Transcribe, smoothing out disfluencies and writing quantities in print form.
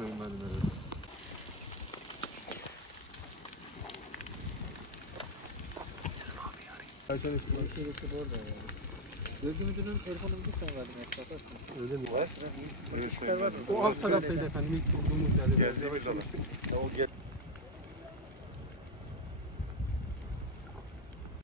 söylemedim herhalde. Erken üstüne orada yani. Bölge müdürünün telefonunu bir tane verdim etrafa. Öyle mi? Var. O alt taraftaydı efendim ilk bulduğumuz yerde. Geldi mi? O